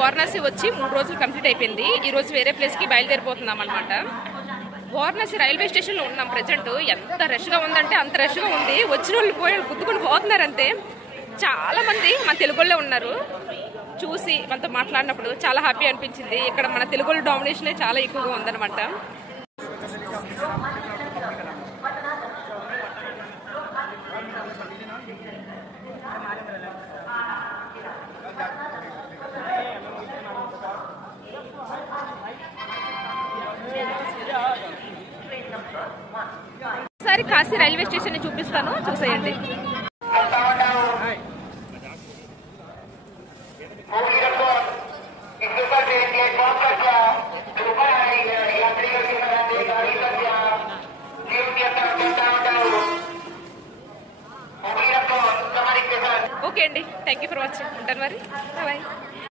వారణాసి వచ్చి 3 రోజులు కంప్లీట్ అయిపోయింది. ఈ రోజు వేరే ప్లేస్ కి బయలుదేరిపోతున్నాం అనమాట. వారణాసి రైల్వే స్టేషన్ లో ఉన్నాం ప్రెజెంట్. ఎంత రష్ గా ఉందంటే అంత రష్ గా ఉంది. వచ్చిన వాళ్ళు పోయి గుద్దుకుని పోతున్నారు అంతే. చాలా మంది మన తెలుగులో ఉన్నారు. చూసి మనతో మాట్లాడినప్పుడు చాలా హ్యాపీ అనిపించింది. ఇక్కడ మన తెలుగు డామినేషన్ చాలా ఎక్కువగా ఉందన్నమాట. ఒకసారి కాశీ రైల్వే స్టేషన్ ని చూపిస్తాను, చూసేయండి. ఓకే అండి, థ్యాంక్ యూ ఫర్ వాచింగ్. ఉంటాను మరి.